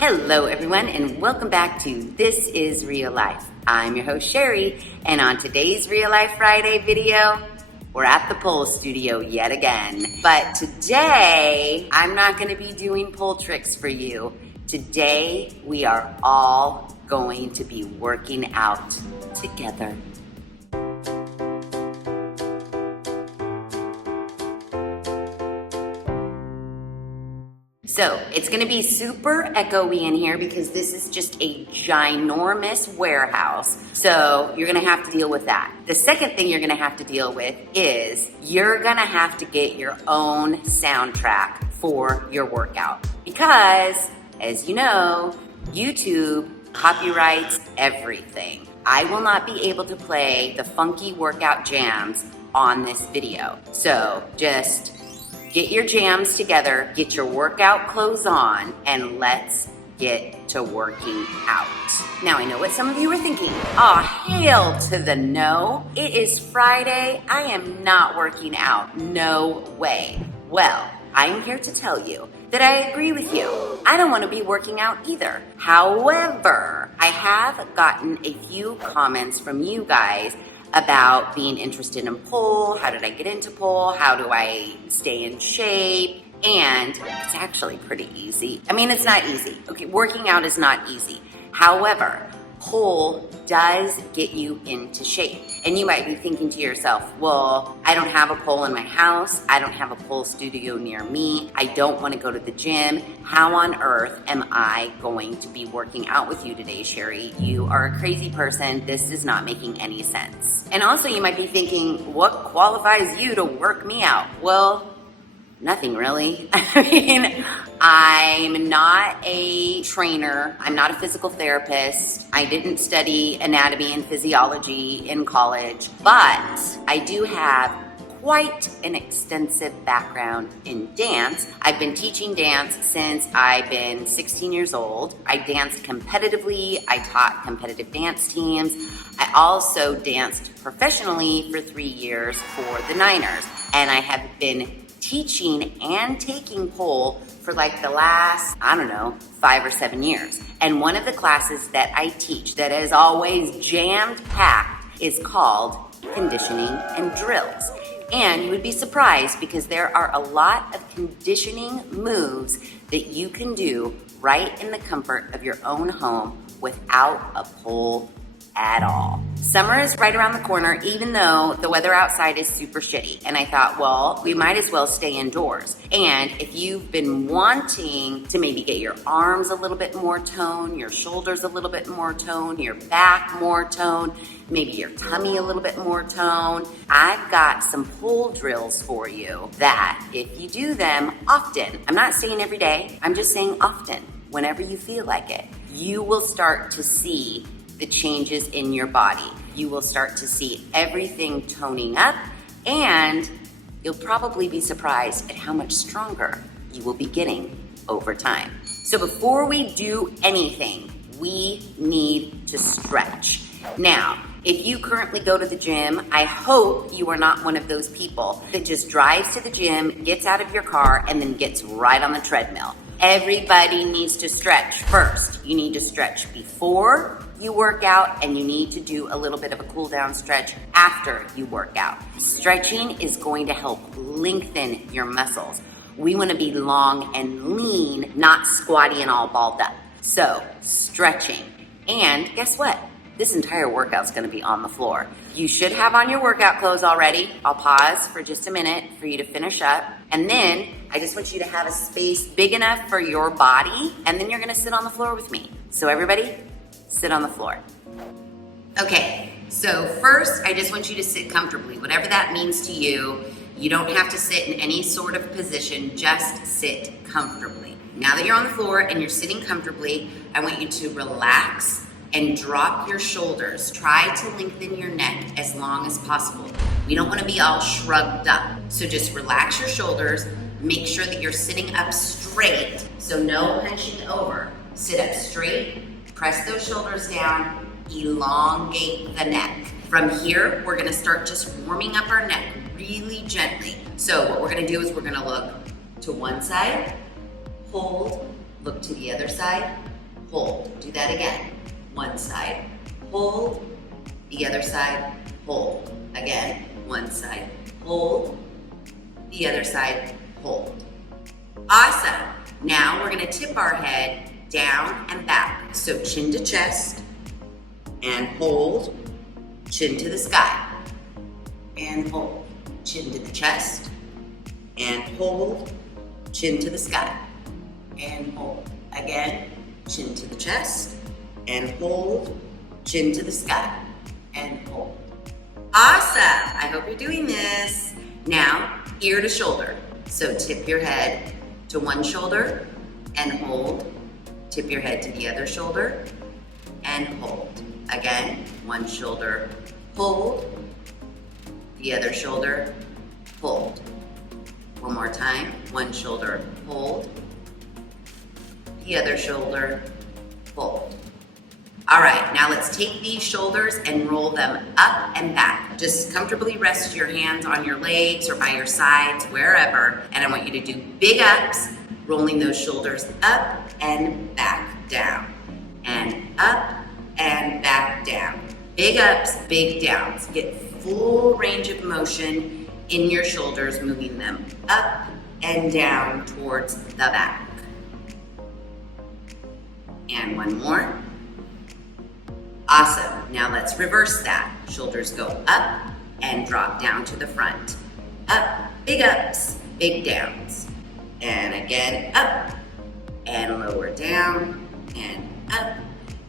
Hello everyone and welcome back to This is Real Life. I'm your host Sheri, and on today's Real Life Friday video, we're at the pole studio yet again. But today, I'm not gonna be doing pole tricks for you. Today, we are all going to be working out together. So it's gonna be super echoey in here because this is just a ginormous warehouse. So you're gonna have to deal with that. The second thing you're gonna have to deal with is you're gonna have to get your own soundtrack for your workout. Because, as you know, YouTube copyrights everything. I will not be able to play the funky workout jams on this video. So just get your jams together, get your workout clothes on, and let's get to working out. Now, I know what some of you are thinking. Oh, hail to the no. It is Friday. I am not working out. No way. Well, I'm here to tell you that I agree with you. I don't want to be working out either. However, I have gotten a few comments from you guys about being interested in pole. How did I get into pole? How do I stay in shape? And it's actually pretty easy. I mean, it's not easy. Okay, working out is not easy. However, pole does get you into shape. And you might be thinking to yourself, well, I don't have a pole in my house. I don't have a pole studio near me. I don't want to go to the gym. How on earth am I going to be working out with you today, Sheri? You are a crazy person. This is not making any sense. And also you might be thinking, what qualifies you to work me out? Well, nothing really. I mean, I'm not a trainer. I'm not a physical therapist. I didn't study anatomy and physiology in college, but I do have quite an extensive background in dance. I've been teaching dance since I've been 16 years old. I danced competitively. I taught competitive dance teams. I also danced professionally for 3 years for the Niners, and I have been teaching and taking pole for like the last, 5 or 7 years. And one of the classes that I teach that is always jammed packed is called conditioning and drills. And you would be surprised because there are a lot of conditioning moves that you can do right in the comfort of your own home without a pole at all. Summer is right around the corner, even though the weather outside is super shitty. And I thought, well, we might as well stay indoors. And if you've been wanting to maybe get your arms a little bit more toned, your shoulders a little bit more toned, your back more toned, maybe your tummy a little bit more toned, I've got some pole drills for you that if you do them often, I'm not saying every day, I'm just saying often, whenever you feel like it, you will start to see the changes in your body. You will start to see everything toning up, and you'll probably be surprised at how much stronger you will be getting over time. So before we do anything, we need to stretch. Now, if you currently go to the gym, I hope you are not one of those people that just drives to the gym, gets out of your car, and then gets right on the treadmill. Everybody needs to stretch first. You need to stretch before you work out, and you need to do a little bit of a cool down stretch after you work out. Stretching is going to help lengthen your muscles. We want to be long and lean, not squatty and all balled up. So, stretching. And guess what? This entire workout's going to be on the floor. You should have on your workout clothes already. I'll pause for just a minute for you to finish up. And then I just want you to have a space big enough for your body, and then you're going to sit on the floor with me. So everybody, sit on the floor. Okay, so first I just want you to sit comfortably, whatever that means to you. You don't have to sit in any sort of position, just sit comfortably. Now that you're on the floor and you're sitting comfortably, I want you to relax and drop your shoulders. Try to lengthen your neck as long as possible. We don't want to be all shrugged up. So just relax your shoulders. Make sure that you're sitting up straight. So no hunching over. Sit up straight. Press those shoulders down, elongate the neck. From here, we're gonna start just warming up our neck really gently. So what we're gonna do is we're gonna look to one side, hold, look to the other side, hold. Do that again. One side, hold. The other side, hold. Again, one side, hold. The other side, hold. Awesome. Now we're gonna tip our head down and back. So chin to chest and hold, chin to the sky and hold. Chin to the chest and hold, chin to the sky and hold. Again, chin to the chest and hold, chin to the sky and hold. Awesome. I hope you're doing this. Now, ear to shoulder. So tip your head to one shoulder and hold. Tip your head to the other shoulder and hold. Again, one shoulder, hold. The other shoulder, hold. One more time, one shoulder, hold. The other shoulder, hold. All right, now let's take these shoulders and roll them up and back. Just comfortably rest your hands on your legs or by your sides, wherever. And I want you to do big ups, rolling those shoulders up and back down. And up and back down. Big ups, big downs. Get full range of motion in your shoulders, moving them up and down towards the back. And one more. Awesome. Now let's reverse that. Shoulders go up and drop down to the front. Up, big ups, big downs. And again, up and lower down and up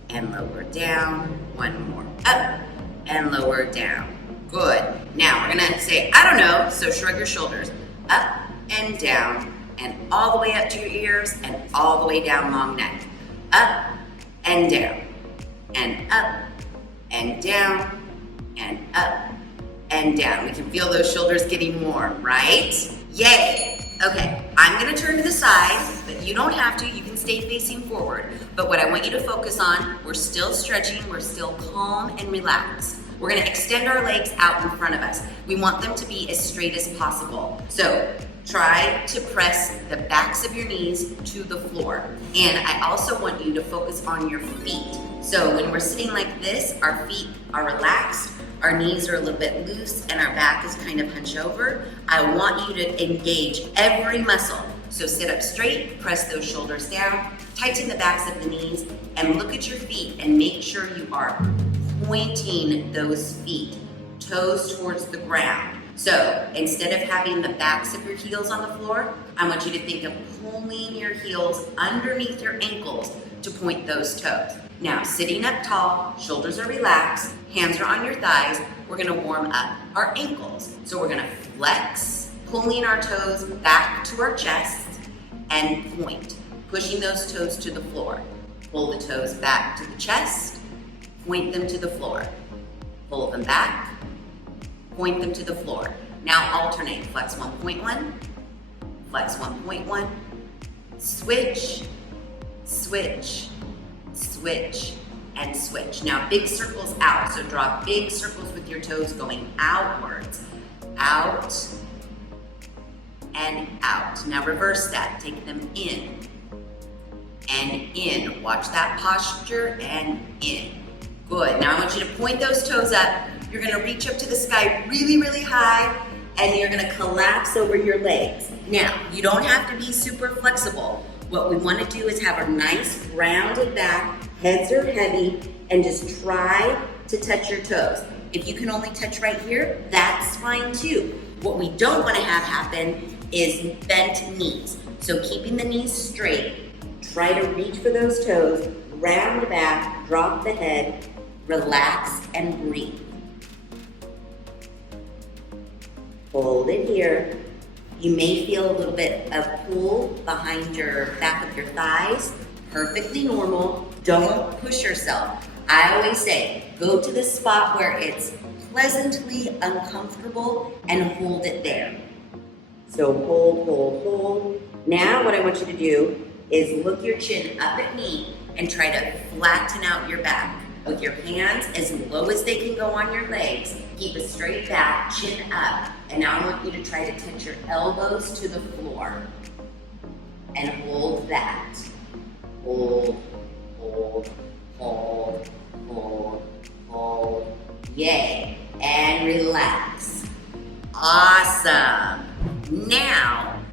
and lower down. One more. Up and lower down. Good. Now we're gonna say, I don't know, so shrug your shoulders. Up and down and all the way up to your ears and all the way down long neck. Up and down. And up, and down, and up, and down. We can feel those shoulders getting warm, right? Yay! Okay, I'm gonna turn to the side, but you don't have to, you can stay facing forward. But what I want you to focus on, we're still stretching, we're still calm and relaxed. We're gonna extend our legs out in front of us. We want them to be as straight as possible. So try to press the backs of your knees to the floor. And I also want you to focus on your feet. So when we're sitting like this, our feet are relaxed, our knees are a little bit loose, and our back is kind of hunched over. I want you to engage every muscle. So sit up straight, press those shoulders down, tighten the backs of the knees, and look at your feet and make sure you are pointing those feet, toes towards the ground. So instead of having the backs of your heels on the floor, I want you to think of pulling your heels underneath your ankles to point those toes. Now, sitting up tall, shoulders are relaxed, hands are on your thighs, we're gonna warm up our ankles. So we're gonna flex, pulling our toes back to our chest and point, pushing those toes to the floor. Pull the toes back to the chest, point them to the floor. Pull them back, point them to the floor. Now alternate, flex 1.1, flex 1.1, switch, switch, switch, and switch. Now big circles out, so draw big circles with your toes going outwards, out, and out. Now reverse that, take them in, and in. Watch that posture, and in. Good, now I want you to point those toes up. You're gonna reach up to the sky really, really high, and you're gonna collapse over your legs. Now, you don't have to be super flexible. What we wanna do is have a nice rounded back, heads are heavy, and just try to touch your toes. If you can only touch right here, that's fine too. What we don't wanna have happen is bent knees. So keeping the knees straight, try to reach for those toes, round the back, drop the head, relax and breathe. Hold it here. You may feel a little bit of pull behind your back of your thighs. Perfectly normal. Don't push yourself. I always say, go to the spot where it's pleasantly uncomfortable and hold it there. So hold, hold, hold. Now what I want you to do is look your chin up at me and try to flatten out your back. With your hands as low as they can go on your legs, keep a straight back, chin up. And now I want you to try to touch your elbows to the floor. And hold that. Hold, hold.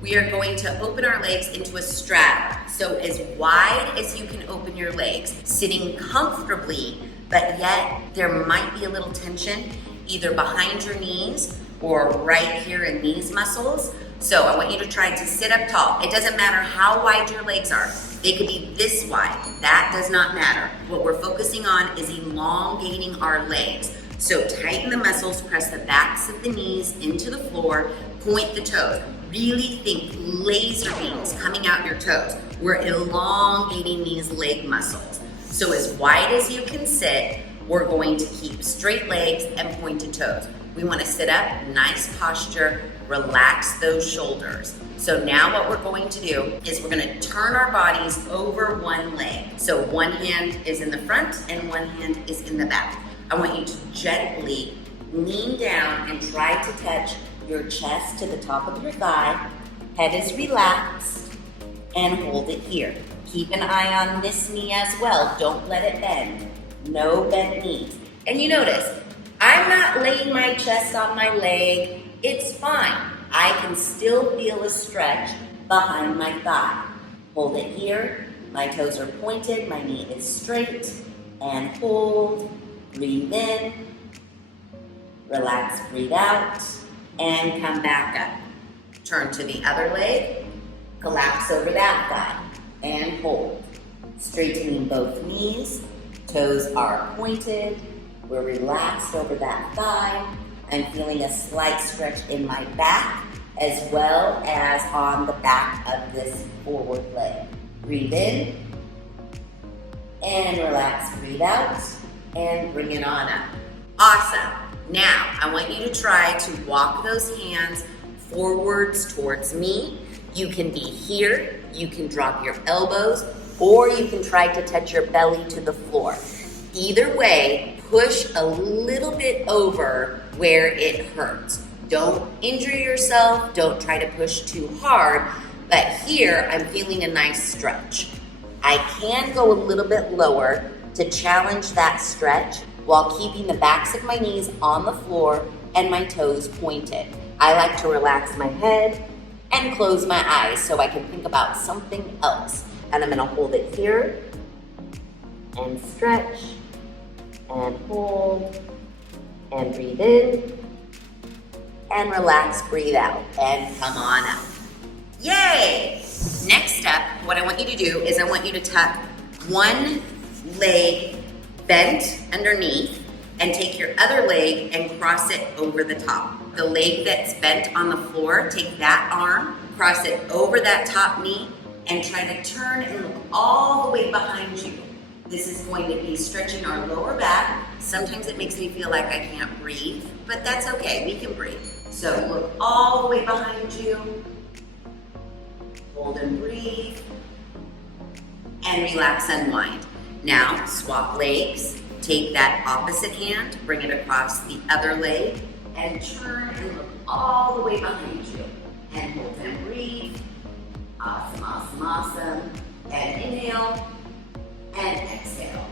we are going to open our legs into a straddle. So as wide as you can open your legs, sitting comfortably, but yet there might be a little tension either behind your knees or right here in these muscles. So I want you to try to sit up tall. It doesn't matter how wide your legs are. They could be this wide. That does not matter. What we're focusing on is elongating our legs. So tighten the muscles, press the backs of the knees into the floor, point the toes. Really think laser beams coming out your toes. We're elongating these leg muscles. So as wide as you can sit, we're going to keep straight legs and pointed toes. We want to sit up, nice posture, relax those shoulders. So now what we're going to do is we're going to turn our bodies over one leg. So one hand is in the front and one hand is in the back. I want you to gently lean down and try to touch your chest to the top of your thigh. Head is relaxed and hold it here. Keep an eye on this knee as well. Don't let it bend. No bent knees. And you notice, I'm not laying my chest on my leg. It's fine. I can still feel a stretch behind my thigh. Hold it here. My toes are pointed. My knee is straight. And hold. Breathe in. Relax, breathe out. And come back up. Turn to the other leg. Collapse over that thigh. And hold. Straightening both knees. Toes are pointed. We're relaxed over that thigh. I'm feeling a slight stretch in my back as well as on the back of this forward leg. Breathe in and relax, breathe out and bring it on up. Awesome. Now, I want you to try to walk those hands forwards towards me. You can be here, you can drop your elbows, or you can try to touch your belly to the floor. Either way, push a little bit over where it hurts. Don't injure yourself, don't try to push too hard, but here I'm feeling a nice stretch. I can go a little bit lower to challenge that stretch while keeping the backs of my knees on the floor and my toes pointed. I like to relax my head and close my eyes so I can think about something else. And I'm gonna hold it here and stretch and hold and breathe in and relax, breathe out and come on up. Yay! Next up, what I want you to do is I want you to tuck one leg bent underneath and take your other leg and cross it over the top. The leg that's bent on the floor, take that arm, cross it over that top knee and try to turn and look all the way behind you. This is going to be stretching our lower back. Sometimes it makes me feel like I can't breathe, but that's okay, we can breathe. So look all the way behind you. Hold and breathe. And relax, unwind. Now, swap legs. Take that opposite hand, bring it across the other leg, and turn and look all the way behind you. And hold and breathe. Awesome, awesome, awesome. And inhale. And exhale.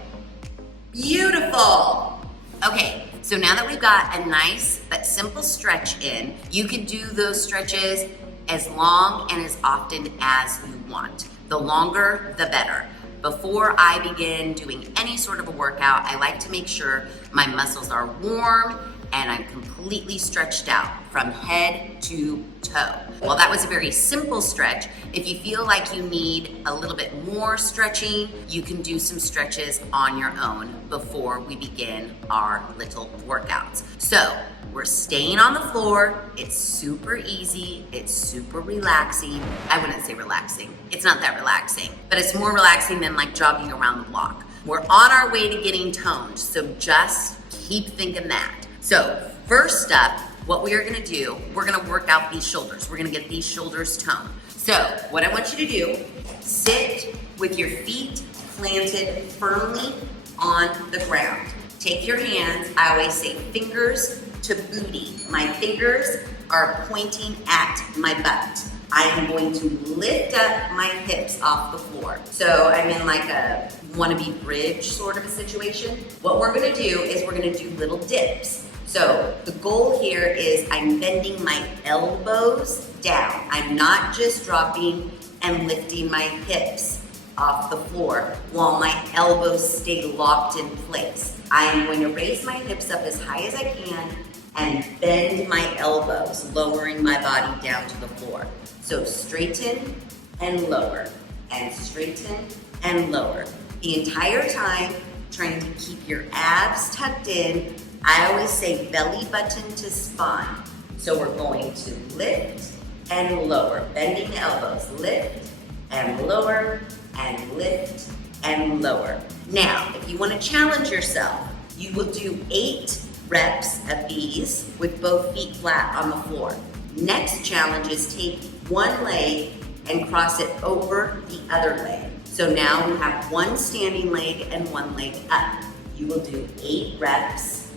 Beautiful. Okay, so now that we've got a nice but simple stretch in, you can do those stretches as long and as often as you want. The longer, the better. Before I begin doing any sort of a workout, I like to make sure my muscles are warm and I'm completely stretched out from head to toe. Well, that was a very simple stretch. If you feel like you need a little bit more stretching, you can do some stretches on your own before we begin our little workouts. So we're staying on the floor. It's super easy. It's super relaxing. I wouldn't say relaxing. It's not that relaxing, but it's more relaxing than like jogging around the block. We're on our way to getting toned, so just keep thinking that. So first up, what we are gonna do, we're gonna work out these shoulders. We're gonna get these shoulders toned. So what I want you to do, sit with your feet planted firmly on the ground. Take your hands, I always say fingers to booty. My fingers are pointing at my butt. I am going to lift up my hips off the floor. So I'm in like a wannabe bridge sort of a situation. What we're gonna do is we're gonna do little dips. So the goal here is I'm bending my elbows down. I'm not just dropping and lifting my hips off the floor while my elbows stay locked in place. I am going to raise my hips up as high as I can and bend my elbows, lowering my body down to the floor. So straighten and lower, and straighten and lower. The entire time, trying to keep your abs tucked in. I always say belly button to spine. So we're going to lift and lower, bending the elbows, lift and lower, and lift and lower. Now, if you want to challenge yourself, you will do 8 reps of these with both feet flat on the floor. Next challenge is take one leg and cross it over the other leg. So now you have one standing leg and one leg up. You will do 8 reps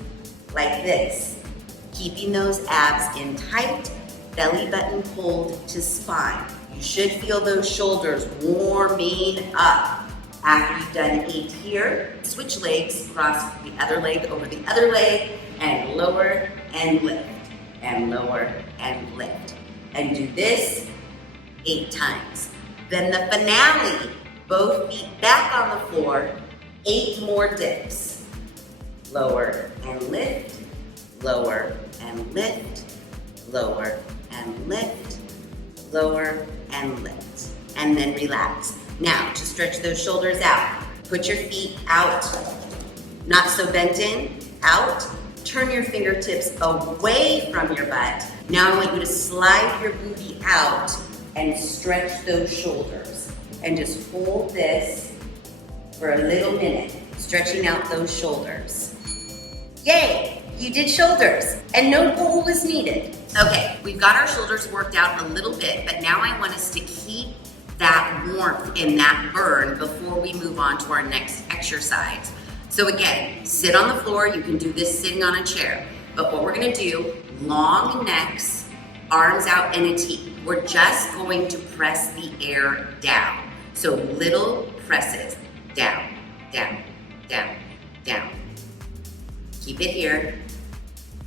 like this, keeping those abs in tight, belly button pulled to spine. You should feel those shoulders warming up. After you've done 8 here, switch legs, cross the other leg over the other leg, and lower and lift, and lower and lift. And do this 8 times. Then the finale, both feet back on the floor, 8 more dips. Lower and lift, lower and lift, lower and lift, lower and lift. And then relax. Now, to stretch those shoulders out, put your feet out, not so bent in, out. Turn your fingertips away from your butt. Now I want you to slide your booty out and stretch those shoulders. And just hold this for a little minute, stretching out those shoulders. Yay, you did shoulders, and no pole was needed. Okay, we've got our shoulders worked out a little bit, but now I want us to keep that warmth and that burn before we move on to our next exercise. So again, sit on the floor. You can do this sitting on a chair. But what we're gonna do, long necks, arms out in a T. We're just going to press the air down. So little presses, down, down, down, down. Keep it here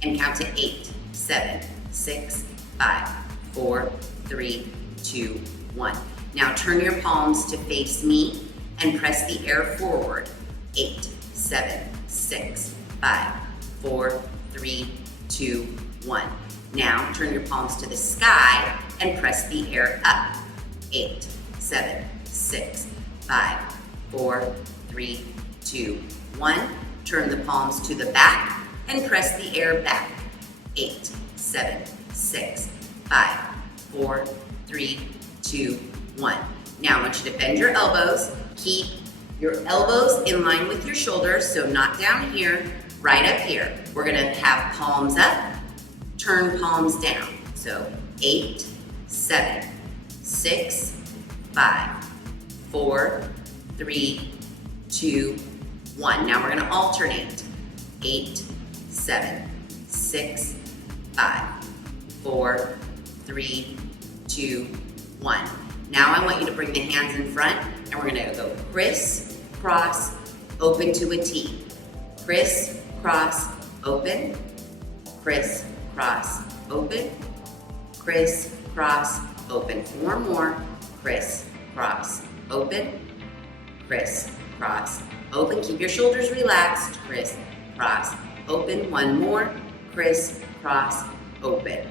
and count to 8, 7, 6, 5, 4, 3, 2, 1. Now turn your palms to face me and press the air forward. 8, 7, 6, 5, 4, 3, 2, 1. Now turn your palms to the sky and press the air up. 8, 7, 6, 5, 4, 3, 2, 1. Turn the palms to the back and press the air back. 8, 7, 6, 5, 4, 3, 2, 1. Now I want you to bend your elbows. Keep your elbows in line with your shoulders, so not down here, right up here. We're gonna have palms up, turn palms down. So 8, 7, 6, 5, 4, 3, 2, 1. Now we're gonna alternate. 8, 7, 6, 5, 4, 3, 2, 1. Now I want you to bring the hands in front and we're gonna go criss, cross, open to a T. Criss, cross, open, criss, cross, open, criss, cross, open. 4 more, criss, cross, open, criss, cross, open. Keep your shoulders relaxed, criss, cross, open. 1 more, criss, cross, open.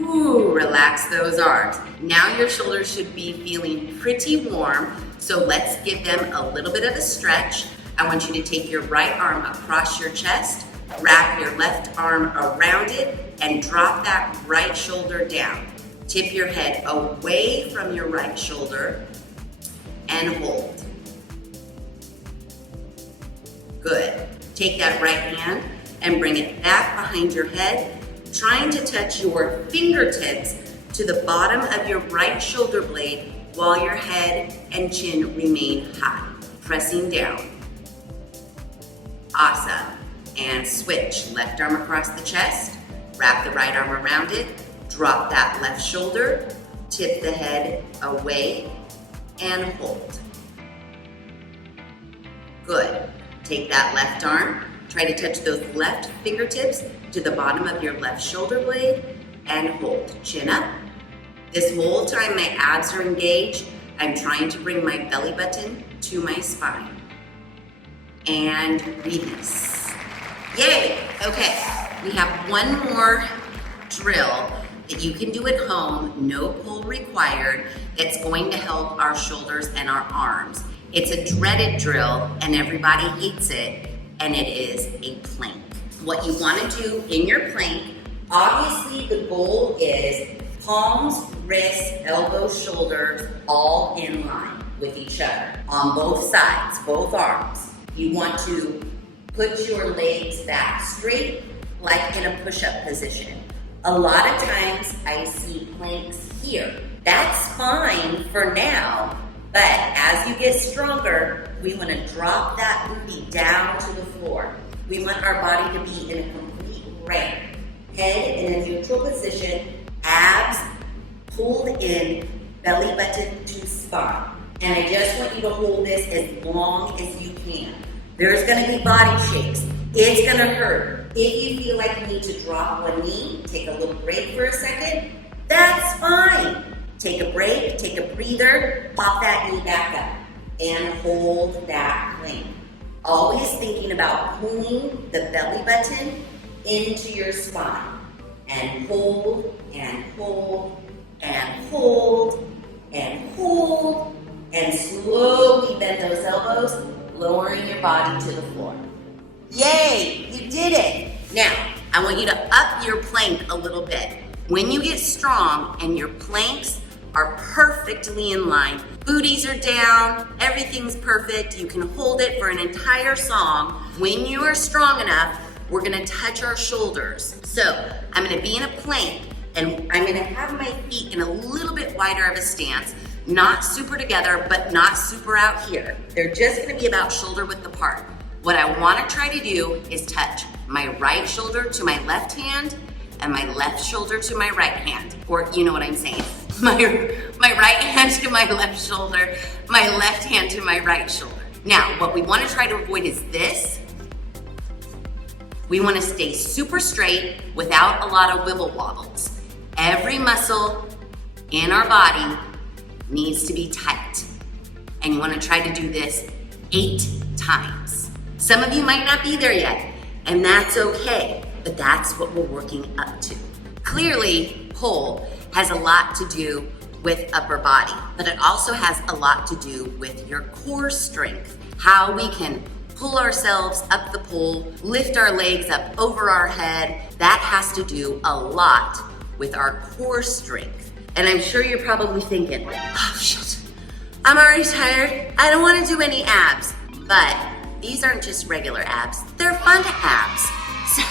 Ooh, relax those arms. Now your shoulders should be feeling pretty warm, so let's give them a little bit of a stretch. I want you to take your right arm across your chest, wrap your left arm around it, and drop that right shoulder down. Tip your head away from your right shoulder and hold. Good. Take that right hand and bring it back behind your head, trying to touch your fingertips to the bottom of your right shoulder blade while your head and chin remain high, pressing down. Awesome. And switch. Left arm across the chest, wrap the right arm around it, drop that left shoulder, tip the head away, and hold. Good. Take that left arm, Try to touch those left fingertips to the bottom of your left shoulder blade and hold. Chin up. This whole time my abs are engaged. I'm trying to bring my belly button to my spine. And release. Yay! Okay, we have one more drill that you can do at home, no pull required, that's going to help our shoulders and our arms. It's a dreaded drill and everybody hates it, and it is a plank. What you want to do in your plank, obviously the goal is palms, wrists, elbows, shoulders, all in line with each other on both sides, both arms. You want to put your legs back straight, like in a push-up position. A lot of times I see planks here. That's fine for now, but as you get stronger, we want to drop that booty down to the floor. We want our body to be in a complete ramp. Head in a neutral position, abs pulled in, belly button to spine. And I just want you to hold this as long as you can. There's gonna be body shakes. It's gonna hurt. If you feel like you need to drop one knee, take a little break for a second, that's fine. Take a break, take a breather, pop that knee back up, and hold that plank. Always thinking about pulling the belly button into your spine. And hold, and hold, and hold, and hold, and slowly bend those elbows, lowering your body to the floor. Yay, you did it. Now, I want you to up your plank a little bit. When you get strong and your planks are perfectly in line, booties are down, everything's perfect, you can hold it for an entire song. When you are strong enough, we're gonna touch our shoulders. So, I'm gonna be in a plank and I'm gonna have my feet in a little bit wider of a stance, not super together, but not super out here. They're just gonna be about shoulder width apart. What I wanna try to do is touch my right shoulder to my left hand and my left shoulder to my right hand. Or you know what I'm saying. My right hand to my left shoulder, my left hand to my right shoulder. Now, what we wanna try to avoid is this. We wanna stay super straight without a lot of wibble wobbles. Every muscle in our body needs to be tight. And you wanna try to do this 8 times. Some of you might not be there yet, and that's okay, but that's what we're working up to. Clearly, pull has a lot to do with upper body, but it also has a lot to do with your core strength, how we can pull ourselves up the pole, lift our legs up over our head. That has to do a lot with our core strength. And I'm sure you're probably thinking, oh shit, I'm already tired. I don't want to do any abs. But these aren't just regular abs, they're fun abs. So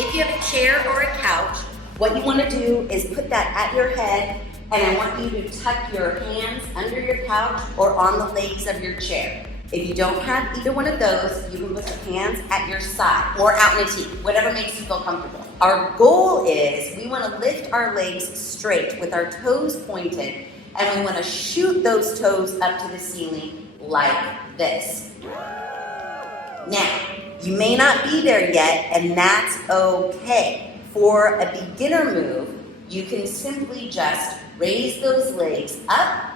if you have a chair or a couch, what you want to do is put that at your head, and I want you to tuck your hands under your couch or on the legs of your chair. If you don't have either one of those, you can put your hands at your side or out in a T, whatever makes you feel comfortable. Our goal is we want to lift our legs straight with our toes pointed, and we want to shoot those toes up to the ceiling like this. Now, you may not be there yet, and that's okay. For a beginner move, you can simply just raise those legs up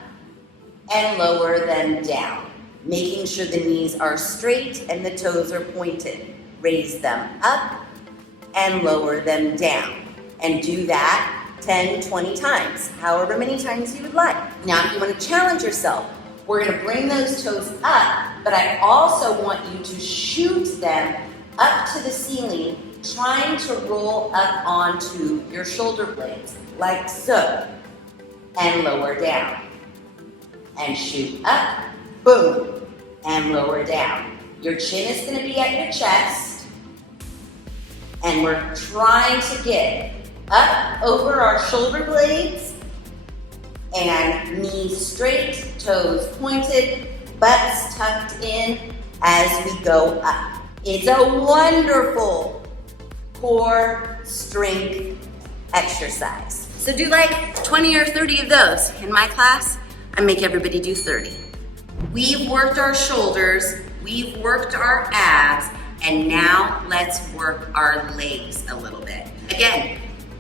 and lower them down, making sure the knees are straight and the toes are pointed. Raise them up and lower them down. And do that 10, 20 times, however many times you would like. Now, if you want to challenge yourself, we're going to bring those toes up, but I also want you to shoot them up to the ceiling, trying to roll up onto your shoulder blades, like so, and lower down. And shoot up, boom, and lower down. Your chin is going to be at your chest, and we're trying to get up over our shoulder blades, and knees straight, toes pointed, butts tucked in as we go up. It's a wonderful core strength exercise. So do like 20 or 30 of those. In my class, I make everybody do 30. We've worked our shoulders, we've worked our abs. And now let's work our legs a little bit. Again,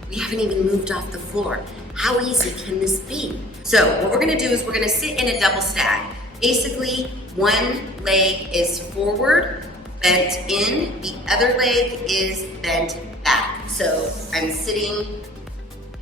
we haven't even moved off the floor. How easy can this be? So what we're gonna do is we're gonna sit in a double stack. Basically, one leg is forward, bent in, the other leg is bent back. So I'm sitting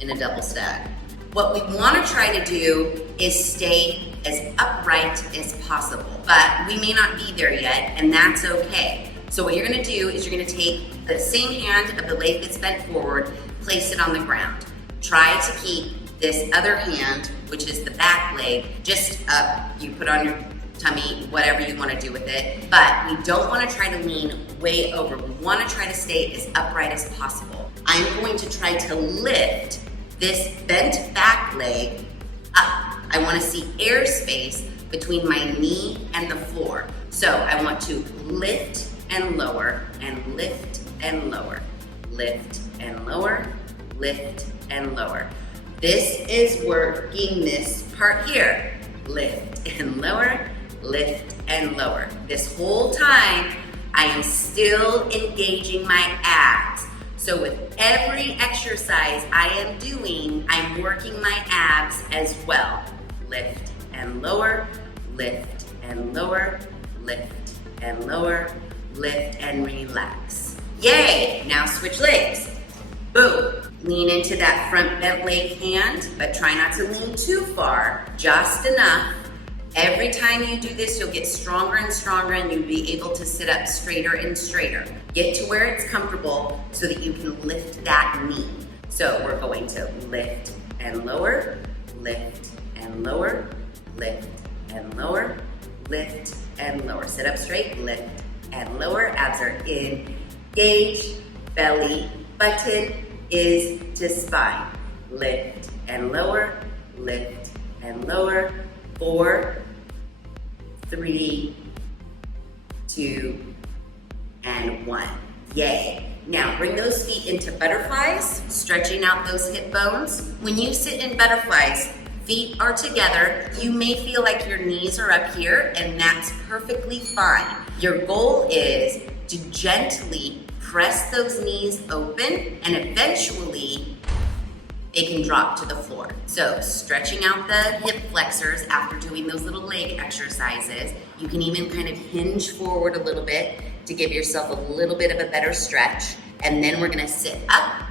in a double stack. What we wanna try to do is stay as upright as possible, but we may not be there yet, and that's okay. So what you're gonna do is you're gonna take the same hand of the leg that's bent forward, place it on the ground. Try to keep this other hand, which is the back leg, just up. You put on your tummy, whatever you wanna do with it, but we don't wanna try to lean way over. We wanna try to stay as upright as possible. I'm going to try to lift this bent back leg up. I wanna see airspace between my knee and the floor. So I want to lift and lower, and lift and lower, lift and lower, lift and lower. This is working this part here. Lift and lower, lift and lower. This whole time, I am still engaging my abs. So with every exercise I am doing, I'm working my abs as well. Lift and lower, lift and lower, lift and lower, lift and relax. Yay! Now switch legs. Boom. Lean into that front bent leg hand, but try not to lean too far, just enough. Every time you do this, you'll get stronger and stronger, and you'll be able to sit up straighter and straighter. Get to where it's comfortable so that you can lift that knee. So we're going to lift and lower, lift and lower, lift and lower, lift and lower. Sit up straight, lift and lower. Abs are engaged, belly button is to spine. Lift and lower, lift and lower. 4, 3, 2, and 1. Yay. Now bring those feet into butterflies, stretching out those hip bones. When you sit in butterflies, feet are together. You may feel like your knees are up here, and that's perfectly fine. Your goal is to gently press those knees open, and eventually they can drop to the floor. So stretching out the hip flexors after doing those little leg exercises. You can even kind of hinge forward a little bit to give yourself a little bit of a better stretch. And then we're gonna sit up,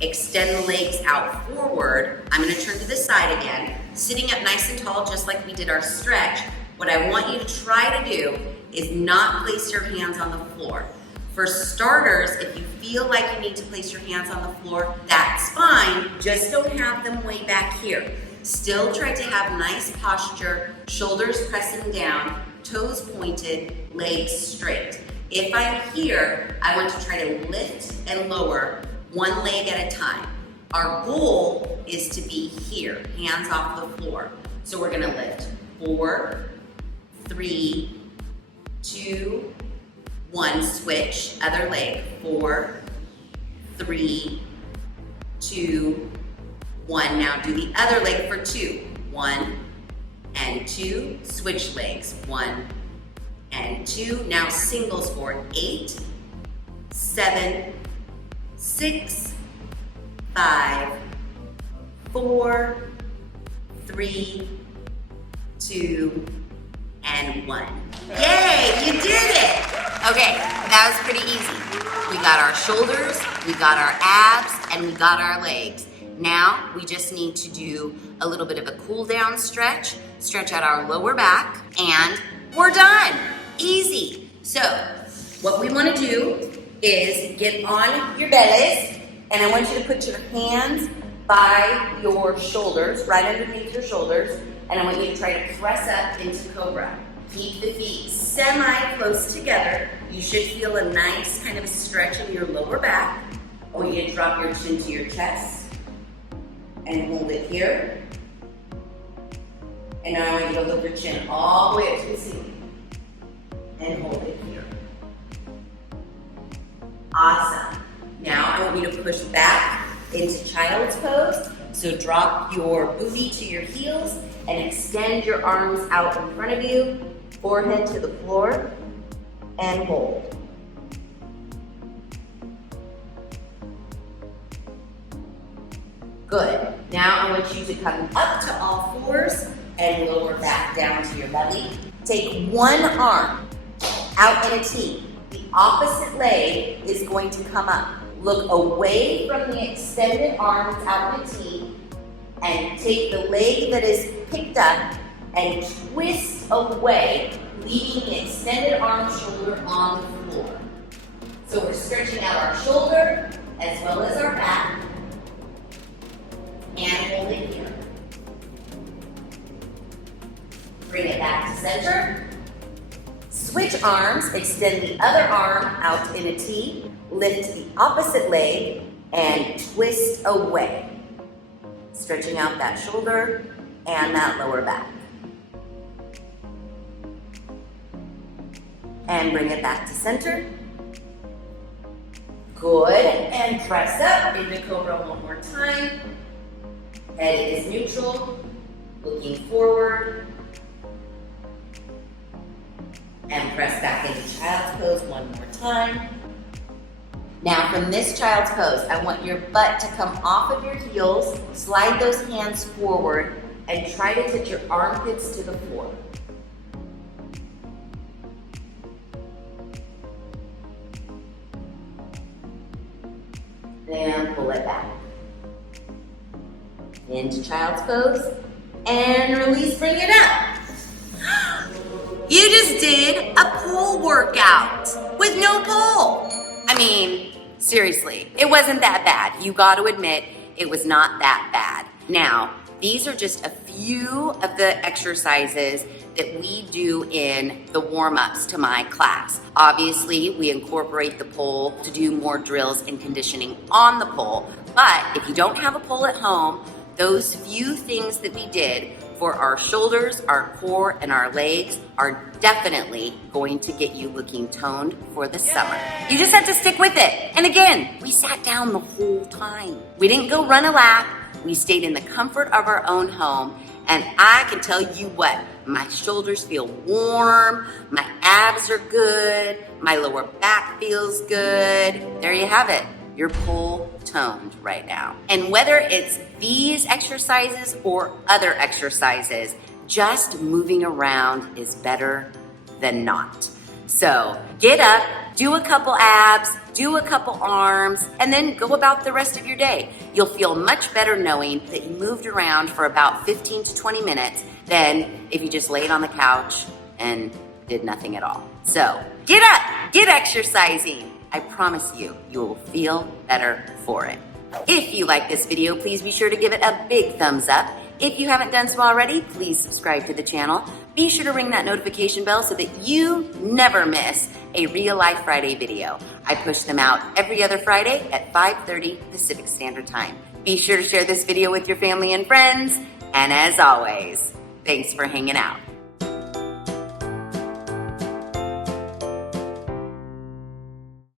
extend the legs out forward. I'm gonna turn to the side again, sitting up nice and tall just like we did our stretch. What I want you to try to do is not place your hands on the floor. For starters, if you feel like you need to place your hands on the floor, that's fine. Just don't have them way back here. Still try to have nice posture, shoulders pressing down, toes pointed, legs straight. If I'm here, I want to try to lift and lower one leg at a time. Our goal is to be here, hands off the floor. So we're gonna lift 4, 3, 2, 1, switch, other leg, 4, 3, 2, 1. Now do the other leg for 2. 1 and 2, switch legs, 1 and 2. Now singles for 8, 7, 6, 5, 4, 3, 2, and 1. Yay, you did it! Okay, that was pretty easy. We got our shoulders, we got our abs, and we got our legs. Now we just need to do a little bit of a cool down stretch, stretch out our lower back, and we're done. Easy. So what we want to do is get on your bellies, and I want you to put your hands by your shoulders, right underneath your shoulders, and I want you to try to press up into Cobra. Keep the feet semi-close together. You should feel a nice kind of stretch in your lower back. I want you to drop your chin to your chest and hold it here. And now I want you to lift your chin all the way up to the ceiling and hold it here. Awesome. Now I want you to push back into child's pose. So drop your booty to your heels and extend your arms out in front of you, forehead to the floor, and hold. Good. Now I want you to come up to all fours and lower back down to your belly. Take one arm out in a T. The opposite leg is going to come up. Look away from the extended arm that's out in a T and take the leg that is picked up and twist away, leaving the extended arm shoulder on the floor. So we're stretching out our shoulder as well as our back and hold it here. Bring it back to center. Switch arms, extend the other arm out in a T, lift the opposite leg and twist away. Stretching out that shoulder and that lower back. And bring it back to center. Good, and press up into Cobra one more time. Head is neutral, looking forward. And press back into Child's Pose one more time. Now from this Child's Pose, I want your butt to come off of your heels, slide those hands forward, and try to touch your armpits to the floor. Then pull it back. Into Child's Pose, and release, bring it up. You just did a pole workout with no pole. I mean, seriously, it wasn't that bad. You got to admit, it was not that bad. Now, these are just a few of the exercises that we do in the warm-ups to my class. Obviously, we incorporate the pole to do more drills and conditioning on the pole. But if you don't have a pole at home, those few things that we did for our shoulders, our core, and our legs are definitely going to get you looking toned for the summer. You just have to stick with it. And again, we sat down the whole time. We didn't go run a lap. We stayed in the comfort of our own home. And I can tell you what, my shoulders feel warm, my abs are good, my lower back feels good. There you have it. You're pole toned right now. And whether it's these exercises or other exercises, just moving around is better than not. So get up, do a couple abs, do a couple arms, and then go about the rest of your day. You'll feel much better knowing that you moved around for about 15 to 20 minutes than if you just laid on the couch and did nothing at all. So get up, get exercising. I promise you, you will feel better for it. If you like this video, please be sure to give it a big thumbs up. If you haven't done so already, please subscribe to the channel. Be sure to ring that notification bell so that you never miss a Real Life Friday video. I push them out every other Friday at 5:30 Pacific Standard Time. Be sure to share this video with your family and friends. And as always, thanks for hanging out.